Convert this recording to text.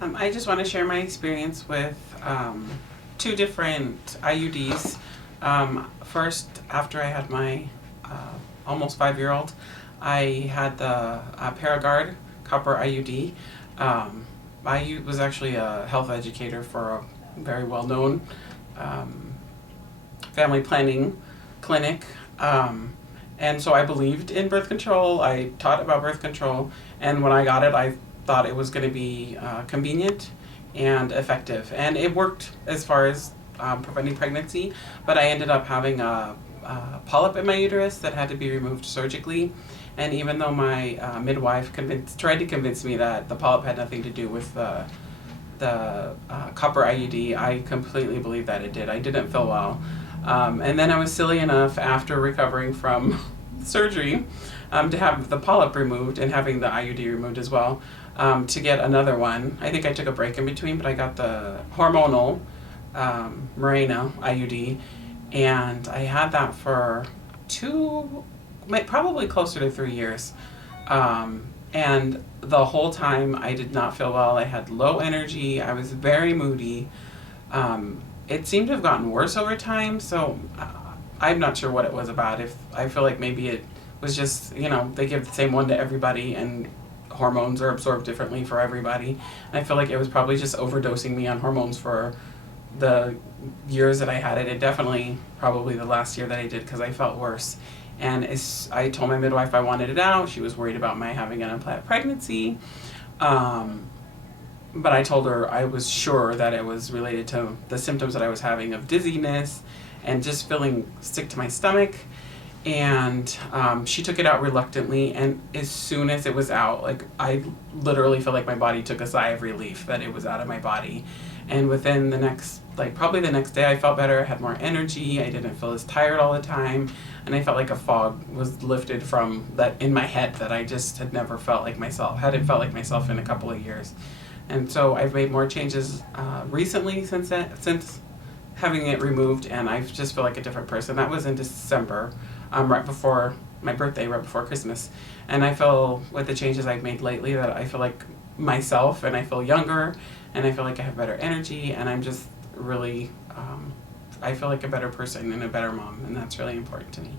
I just want to share my experience with two different IUDs. First, after I had my almost 5-year-old, I had the Paragard copper IUD. I was actually a health educator for a very well-known um, family planning clinic. And so I believed in birth control. I taught about birth control. And when I got it, I thought it was going to be convenient and effective. And it worked as far as preventing pregnancy. But I ended up having a polyp in my uterus that had to be removed surgically. And even though my midwife tried to convince me that the polyp had nothing to do with the copper IUD, I completely believe that it did. I didn't feel well. And then I was silly enough after recovering from surgery to have the polyp removed and having the IUD removed as well, to get another one. I think I took a break in between, but I got the hormonal Mirena IUD, and I had that for probably closer to 3 years. And the whole time I did not feel well. I had low energy. I was very moody. It seemed to have gotten worse over time, so I'm not sure what it was about. If I feel like maybe it was just, they give the same one to everybody, and hormones are absorbed differently for everybody. And I feel like it was probably just overdosing me on hormones for the years that I had it. It definitely, probably the last year that I did, because I felt worse. And I told my midwife I wanted it out. She was worried about my having an unplanned pregnancy. But I told her I was sure that it was related to the symptoms that I was having of dizziness and just feeling sick to my stomach. And she took it out reluctantly, and as soon as it was out, I literally felt like my body took a sigh of relief that it was out of my body. And within the next, probably the next day, I felt better. I had more energy. I didn't feel as tired all the time, and I felt like a fog was lifted from that in my head that I just had never felt like myself. Hadn't felt like myself in a couple of years. And so I've made more changes recently since having it removed, and I just feel like a different person. That was in December, right before my birthday, right before Christmas. And I feel with the changes I've made lately that I feel like myself, and I feel younger, and I feel like I have better energy, and I'm just really, I feel like a better person and a better mom, and that's really important to me.